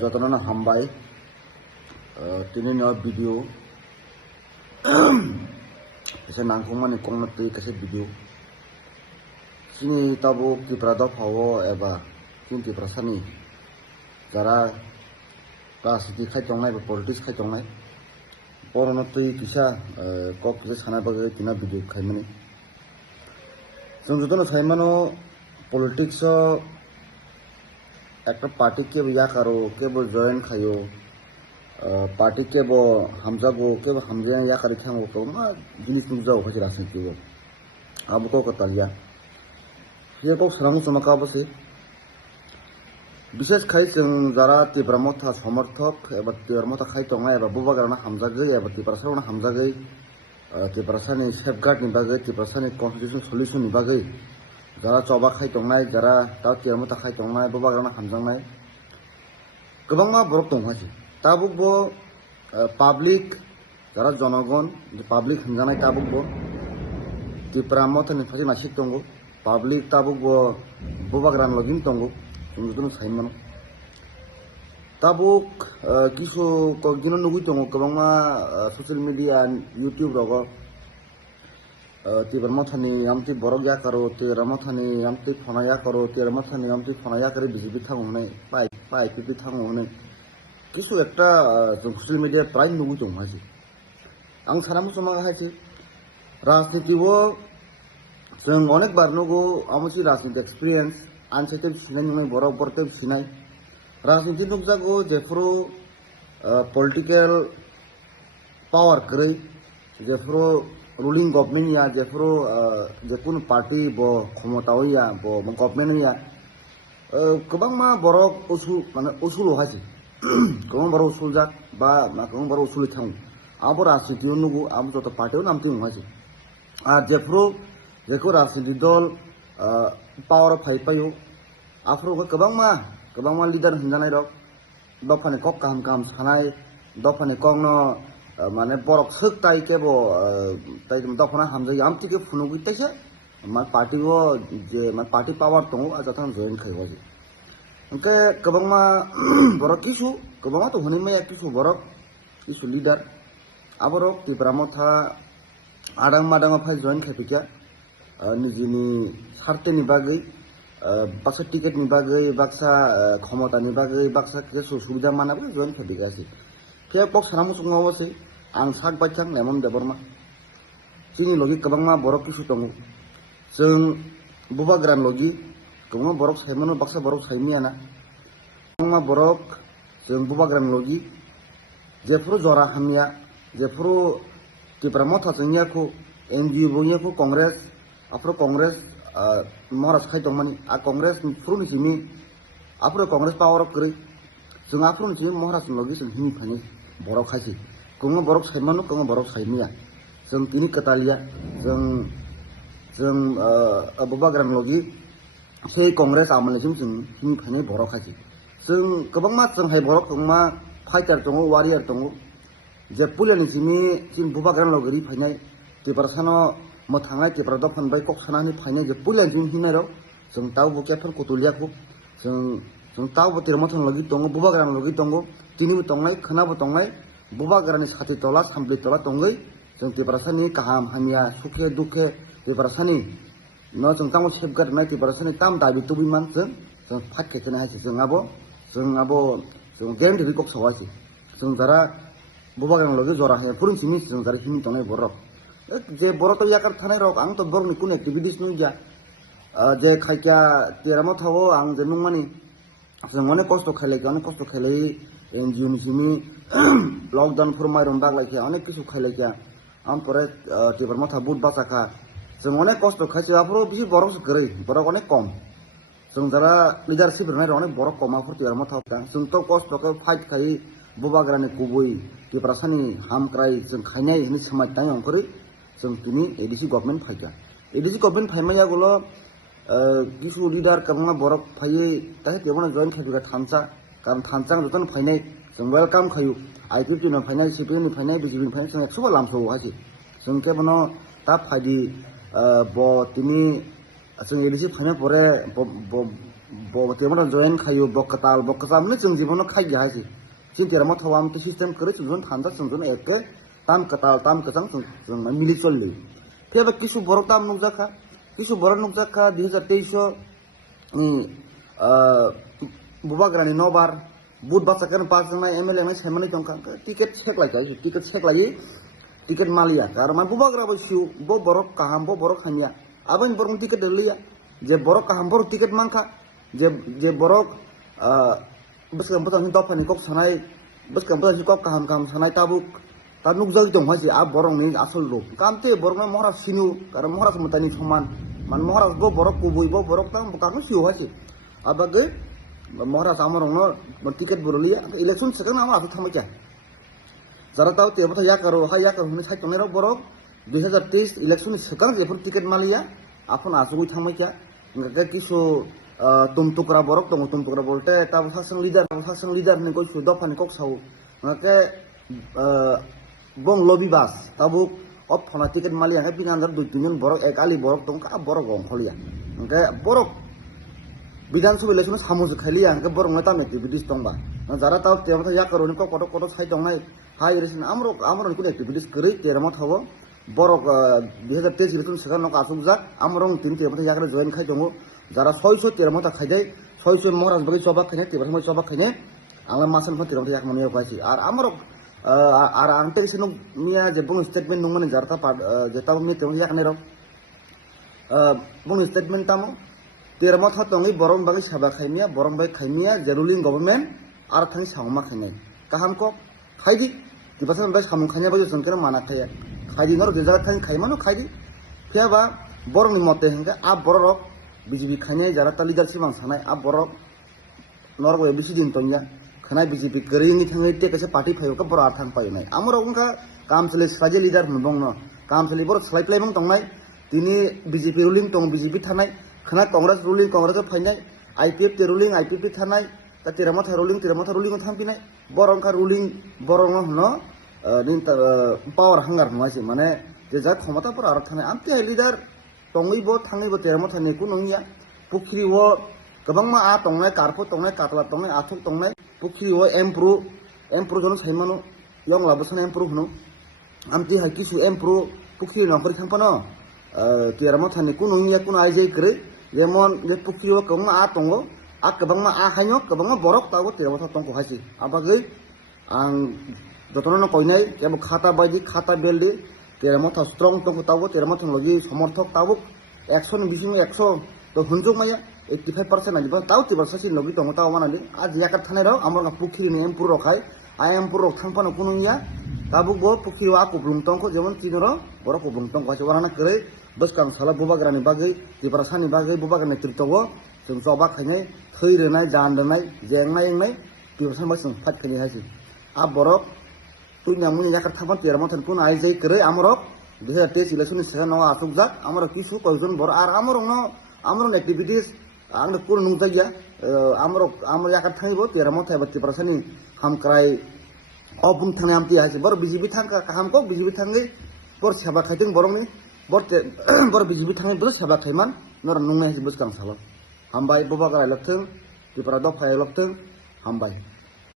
যতনা হামবাই তিনি ভিডিও এসে নাংখংমানি কংনতই কাছে ভিডিও চিনি তাবো কিপ্রা দফাও এবা চিন কিপ্রা সানি যারা राजनीति खायतंनाय बा पलिटिक्स खायतंनाय बरनतै किसा कक जे साना बागै किना भिडियो खायमानि जों जतनो थायमानो पलिटिक्स একটা পার্টি কেবো ইয়াকারো কেবো জয়েন খায়ো পার্টি কেবো হামজাগো কেবো হামজায়া ইয়াকারি থাঙ্গো কেবো मा জিনিস নুজাও খাইছে রাজনীতিও আবুকো কতালিয়া সিয়াকো সারামু সমাকাবসে বিশেষ খাই जों যারা তীব্রমথা সমর্থক এবা তীব্রমথা খাইতংনাय এবা বুবাগাरना हामजागै एबा তীব্রসাरना हामजागै তীব্রসাरनि सेफगार्डनि बागै তীব্রसारनि कन्स्टिट्यूशन सल्यूशननि बागै যারা চবা খাইতংनाय যারা তা তীব্রমথा खायतंनाय बुबागारना हामजांनाय गोबांमा बरक दंहासि ताबुकबो पाब्लिक যারা জনগণ পাবলিক হামজাनाय ताबुकबो তীব্রমথাनि फारसे नासिक दंगो पाब्लिक ताबुकबो बुबागारन लगिन दंगो जों साइमान ताबुक किसु कदिनो नुगै दङ गोबांमा ससियेल मिडिया यूट्यूब रगो তীব্রমথাनि आमति बरक याकारो তীব্রमथानि आमति फनाया करो তীব্রमथानि आमति फनाया करे बिजेपि थांगोनै पाइ पिपि थांगोनै किसु एकटा जों ससियेल मिडिया प्राय नुगै दङ हाजि आं सानामु समा हायसि राजनीतिबो जों अनेक बार नुगौ आमसि राजनीति एक्सपीरियंस आनसाइटेब सिनाय नुनाय बरक बरतेब सिनाय राजनीति नुजागो जेफ्रो पलिटिकल पावर करै जेफ्रो रुलिंग गवर्नमेंट या जेफ्रो जेकुन पार्टी बो क्षमताव या बो गवर्नमेंट या गोबांमा बरक उसूल हासि गोबां बरक उसूल जात बा गोबां बरक उसूल थां आबो राजनीति नुगौ आबो जत पार्टी नामति हासि आ जेखौ राजनीति दल पावर फाइपायो आफ्रो गोबांमा लिडार हिंजानाय दं दफानि कक काम काम सानाय दफानि कगनो माने बरक सोक ताइ केबो ताइ दफाना हामजाय आमतिके फुनुगै ताइसे मा पार्टीगो जे मा पार्टी पावर दङ आजाथान जयन खायवाजि ओंके गोबांमा बरक किसु गोबांमा तो हनै माया किसु बरक किसु लिडार आबरक তীব্রমথা आदां मादां फाइ जयन खायफिका निजिनि सार्टेनि बागै बाक्सा टिकेटनि बागै बाक्सा क्षमतानि बागै बाक्सा केसु सुबिदा मानाबो जयन खायफिकासि फेक बक्स सानामु संगावसै आं साक बायखां लेमन देबरमा जोंनि लगी गोबांमा बरक किसु दङ जों बुबागारन लगी गोबां बरक सायमोनो बाक्सा बरक सायमियाना गोबांमा बरक जों बुबागारन लगी जेफ्रो जरा हामिया जेफ्रो তীব্রমথা जोंनियाखौ एनजिओ बोनियाखौ कांग्रेस आफ्रो कांग्रेस महाराज खायतंमानि आ कांग्रेस फ्रुनि सिमि आफ्रो कांग्रेस पावर करै जों आफ्रुनि सिमि महाराज लगी जों हिनि फानि बरक खासि गोबां बरक सायमानो गोबां बरक सायमिया जों तिनि कतालिया जों बुबागारन लगी sei कांग्रेस आमलसिम जों हिनि फानि बरक खासि जों गोबांमा जोंहाय बरक गोबांमा फाइटार दङ वारियार दङ जे पुलियानि सिमि जों बुबागारन लगरि फायनाय তীব্রসাनो मोथाङाय তীব্র दफान बाय कक सानानि फायनाय जे पुलियानि सिमि हिनारो जों तावबो केफर कतुलियाखौ जों तावबो তীব্রমথাन लगि दङ बुबागारन लगि दङ तिनिबो दंनाय खोनाबो दंनाय बुबागारनि साथि तला सामब्लि तला दङै जों তীব্রসাनि काहाम हामिया सुखे दुखे তীব্রसानि न जों तांगो सेफगार्डनाय তীব্রसानि ताम दाबि तुबिमान जों फाट केकेना हायसि जों आबो गेरेन्टि कक सवासि जों जारा बुबागारन लगे जरा है पुरुं सिमि जों जारा हिनि दंनाय बरक जे बरक तो याकार थानाय रक आं तो बरकनि कुन एक्टिभिटिस नुजा जे खायका তীব্রমথাव आं जे नुमानि जों अनेक कष्ट खायलाय एनजिओ नि सिमि लकडाउन फोर माइरन बागलायखा अनेक किसु खायलायखा आमपरे তীব্রমথা बुट बासाखा जों अनेक कष्ट खायसो आफ्रो बिसि बरक गरै बरक अनेक कम जों जारा लिडारशिप रनाय अनेक बरक कम आफ्रो তীব্রমথা जों तो कष्टखौ फाइट खाय बुबागारनि गुबै তীব্রসাनि हामक्राय जों खायनाय हिनि समायनाय अंकरै जों तिनि एडिसि गभर्नमेंट फायगा एडिसि गभर्नमेंट फायमायागुलो किसु लिडार गोबांमा बरक फायै ताहे तेबोना जयन खायफिका थानसा कारण थानसा जतन फायनाय जों वेलकाम खायु आईपीपी नि फायनाय सीपीएम नि फायनाय बीजेपी नि फायनाय जों 100 लामसौ हासि जों केबनो ता फायदि ब तिनि जों एडिसि फायनाय परे तेमोना जयन खायो बकतामनो जों जीवनो खाइ हासि जों तेरमा थावाम के सिस्टम करे जों थांदा जों एके ताम कताल ताम कसं जों मिलि चलले फेबा किसु बरक ताम नुजाखा किसु बरक नुजाखा 2023 नि बुबाग्रानि नबार बुध बाचाकन पास जोंना एमएलए नै साइमनै दंखा टिकेट सेकलायै टिकेट मालिया कार मान बुबाग्रा बसिउ बो बरक काहाम बो बरक खानिया आबन बरक टिकेट देलिया जे बरक काहाम बरक टिकेट मानखा जे बरक बसकम बता दफानि कक सानाय बसकम बता कक काहाम सानाय ताबुक ता नुकजाग दं हासि आ बरक नि आसल रो कामते बरक ना महाराज सिनु कार महाराज मतानि समान मान महाराज बो बरक कुबुइ बो बरक तां बुकानो सिउ हासि आबागे महाराज आमरंनो टिकेट बुरलिया इलेक्शन सेकन आमा आथु थामैजा जरा ताव तेबथा या करो हने साइ तनेराव बरक 2023 इलेक्शन सेकन जेफोर टिकेट मालिया आफन आसुगै थामैजा इंगा किसु तुमतुकरा बरक दङ तुमतुकरा बोलते ताबो सासन लिडार ने गय दफानि कक साउ ngake bong lobby bas tabu op phona ticket malia ka pinandar 2-3 borok ek ali borok tong ka borok gong kholia ngake borok বিধানসভা election সামুজ খাইলিয়া ngake borok netam activities tongba jara taw tebata ya karoni ko koto sai tongnai hai iresin amro kun activities kरै terama thawo borok 2023 election সেখান knock আসুকজাক আমরং তিন tebata ya kare join khai tongo jara 600 terama ta khaidai 600 moras bagi coba khine tebata moi coba khine angla masan fa terama yak moniya paisi ar amro আর আনতে সিনো মিয়া যে বং statement নংমানে জারতা যেতাও me তেমন ইয়াকনে র বং statement তামো তেরমা থা তঙ্গি বরং বাগি সাবা খাইমিয়া বরং by খাইমিয়া যে ruling government আর Thani সাউমা খাইনাই কাহাম ক খাইদি দিবাসান বাই সামু খাইনা বাই জনকের মানা খাইয়া খাইদি নর গেজা থানি খাইমানো খাইদি ফিয়াবা বরংনি মতে হেঙ্গে আ বরক বিজেপি খাইনাই যারা তা লিডারশিপ আং সানাই আ বরক নরগো বেশি দিন তঞ্জা खानाय बीजेपी करेंगी थांगे ते कैसे पार्टी फायो का बरा थांग पायो नाय आमरो उनका काम चले साजे लीडर मबंग न काम चले बर स्लाइ प्लेबंग तंगनाय तिनी बीजेपी रुलिंग तंग बीजेपी थानाय खाना कांग्रेस रुलिंग कांग्रेस फाइनाय आईपीएफ ते रुलिंग आईपीपी थानाय ता तेरामाथा रुलिंग थांपिनाय बरंका रुलिंग बरंग हन निन पावर हांगार नयसे माने जे जा क्षमता पर आर थानाय आमते लीडर तंगैबो थांगैबो तेरामाथा नेकु नंगिया पुखरी वो गोबांमा आ तंगनाय कारफो तंगनाय कातला तंगनाय आथुक तंगनाय पुखरी वो एमप्रो जन साइमानो यंग लाबोसन एमप्रो हनो आमति हाय किसु एमप्रो पुखरी नखरि थांपानो तेरामाथा नेकु नंगिया कुन आइजै करे जेमन जे पुखरी वो गोबांमा आ तंगो आ गोबांमा आ हायनो गोबांमा बरक तागो तेरामाथा तंगो हायसि आबागै आं जतननो कइनाय केबो खाता बायदि खाता बेलदि तेरामाथा स्ट्रंग तंगो तागो तेरामाथा लगी समर्थक तागो 100 नि बिसिम 100 तो हुनजुक माया 85% आजिबा ताउ तिबार सासि लगी दङ ताउ मानालि आज याका थानाय राव आमरगा पुखरी नि एमपुर रखाय आ एमपुर रख थांपानो कुनुया ताबुक बो पुखरी वा कुब्लुं तंखो जेमन तिनरो बर कुब्लुं तंखो हासि वराना करे बसकां साला बुबाग्रानि बागै तिबारसानि बागै बुबाग्रा नेतृत्वआव जों जबा खायनाय थै रोनाय जान रोनाय जेंनाय एंनाय तिबारसान बासों फाट खायनाय हासि आ बरक तुइना मुनि याका थांपान तेरामाथन कुन आइजै करे आमरक 2023 इलेक्शन सेखान नवा आसुकजाक आमर किसु कयजन बर आर आमरन एक्टिविटीज आंनो कुन नुजाया आमर याका थांगैबो तेरामाथा बा तिबारसानि हामक्राय अबुं थांनाय आमति हासि बर बीजेपी थांका काहामको बीजेपी थांगै बर सेबा खायदों बरंनि बर बीजेपी थांगै बर सेबा खायमान नर नुंनाय हासि बसकां साला हामबाय बुबाग्रा लक्थों तिबारा दफाय लक्थों हामबाय।